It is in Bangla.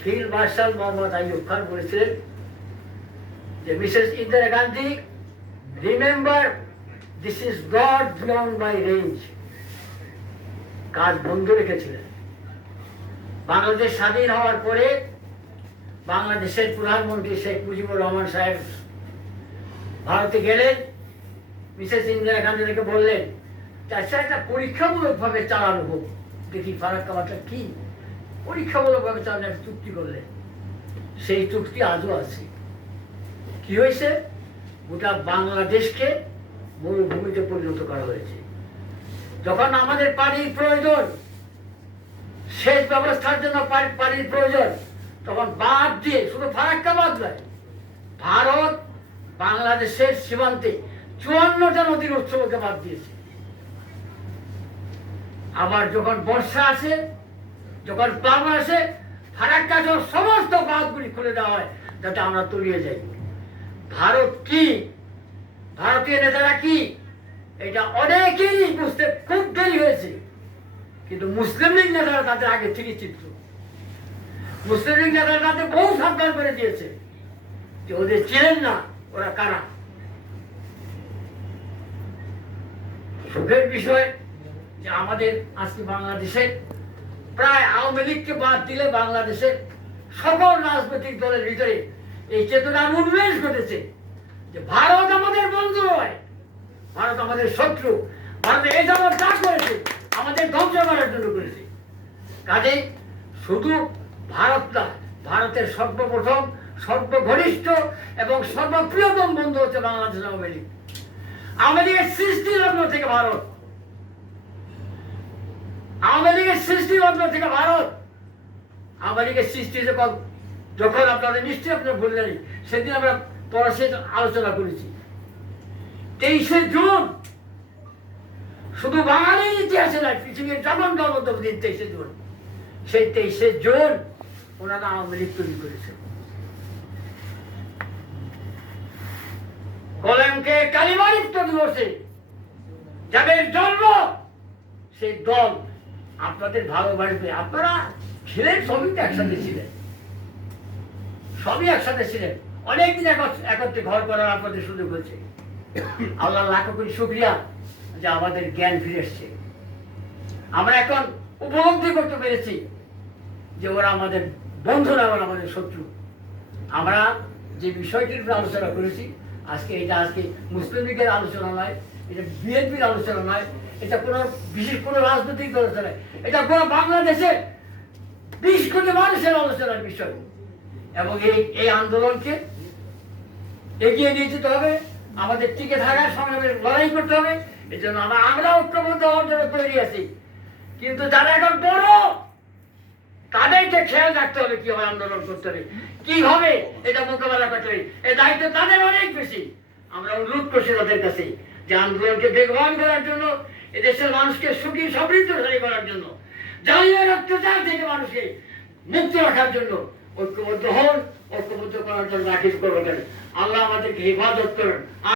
ফিল্ড মার্শাল মোহাম্মদ আইয়ুব খান বলেছিলেন যে Mrs Indira Gandhi, remember this is not beyond my range. কাজ বন্ধ রেখেছিলেন। বাংলাদেশ স্বাধীন হওয়ার পরে বাংলাদেশের প্রধানমন্ত্রী শেখ মুজিবুর রহমান সাহেব ভারতে গেলেন। মিসেস ইন্দিরা গান্ধী থেকে বললেন, আচ্ছা একটা পরীক্ষামূলকভাবে চালানো হোক, দেখি ফারাক্কাবাদটা কি। পরীক্ষামূলকভাবে চালানো একটা চুক্তি করলেন। সেই চুক্তি আজও আছে। কি হয়েছে? গোটা বাংলাদেশকে মরুভূমিতে পরিণত করা হয়েছে। যখন আমাদের পানির প্রয়োজন, সেচ ব্যবস্থার জন্য পানির প্রয়োজন, তখন বাঁধ দিয়ে, শুধু ফারাক্কাবাদ নয়, ভারত বাংলাদেশের সীমান্তে 54টা নদীর উৎসবকে বাদ দিয়েছে। আবার যখন বর্ষা আসে, যখন প্লাবন আসে, ফারাক্কা সমস্ত বাঁধগুলি খুলে দেওয়া হয় যাতে আমরা তলিয়ে যাই। ভারত কি, ভারতীয় নেতারা কি, এটা অনেকেই বুঝতে খুব দেরি হয়েছে। কিন্তু মুসলিম লীগ নেতারা তাদের আগে থেকে চিত্র, মুসলিম লীগ নেতারা তাদের বহু সাবধান করে দিয়েছে যে ওদের চেনেন না ওরা কারা। সুখের বিষয় যে আমাদের আজকে বাংলাদেশের প্রায় আওয়ামী লীগকে বাদ দিলে বাংলাদেশের সকল রাজনৈতিক দলের ভিতরে এই চেতনার উন্মেষ ঘটেছে যে ভারত আমাদের বন্ধু নয়, ভারত আমাদের শত্রু। ভারত এই যাবৎ যা করেছে আমাদের ধ্বংস করার জন্য করেছে। কাজেই শুধু ভারত না, ভারতের সর্বপ্রথম, সর্বঘনিষ্ঠ এবং সর্বপ্রিয়তম বন্ধু হচ্ছে বাংলাদেশ আওয়ামী লীগ। আওয়ামী লীগের সৃষ্টি লগ্ন থেকে ভারত, আওয়ামী লীগের সৃষ্টি লগ্ন থেকে ভারত। আওয়ামী লীগের সৃষ্টি যখন আপনাদের নিশ্চয়ই আপনারা বললেন, সেদিন আমরা পড়াশে আলোচনা করেছি। 23শে জুন শুধু বাঙালির ইতিহাসে নয়, পৃথিবীর যখন গণতন্ত্রের 23শে জুন, সেই 23শে জুন ওনারা আওয়ামী লীগ তৈরি করেছে। কলমকে কালিমালিপ্ত দিবসে যাদের জন্ম, সেই দল আপনাদের ভালোবাসবে। আপনারা ছিলেন, সবই তো একসাথে ছিলেন, সবই একসাথে ছিলেন। অনেকদিন একত্রে ঘর করার আপনাদের সুযোগ হয়েছে। আল্লাহ লাখ কোটি শুকরিয়া যে আমাদের জ্ঞান ফিরে এসছে। আমরা এখন উপলব্ধি করতে পেরেছি যে ওরা আমাদের বন্ধু না, ওরা আমাদের শত্রু। আমরা যে বিষয়টির উপর আলোচনা করেছি আজকে, এটা আজকে মুসলিম লীগের আলোচনা নয়, এটা বিএনপির আলোচনা নয়, এটা কোনো বিশেষ কোনো রাজনৈতিক দলের নয়, এটা পুরো বাংলাদেশের 20 কোটি মানুষের আলোচনার বিষয়। এবং এই আন্দোলনকে এগিয়ে নিয়ে যেতে হবে, আমাদের টিকে থাকার সংগ্রামের লড়াই করতে হবে। এই জন্য আমরা ঐক্যবদ্ধ হওয়ার জন্য তৈরি আছি। কিন্তু যারা এখন বড়, তাদেরকে খেয়াল রাখতে হবে কিভাবে আন্দোলন করতে হবে, কিভাবে এটা মোকাবেলা করতে হবে। এই দায়িত্ব তাদের অনেক বেশি। আমরা অনুরোধ করছি তাদের কাছে যে আন্দোলনকে বেগবান করার জন্য, এদেশের মানুষকে সুখী সমৃদ্ধশালী করার জন্য, জ্বালিয়ে অত্যাচার থেকে মানুষকে মুক্ত রাখার জন্য ঐক্যবদ্ধ হন। ঐক্যবদ্ধ করার জন্য রাখিস করবেন। আল্লাহ আমাদেরকে হেফাজত করেন।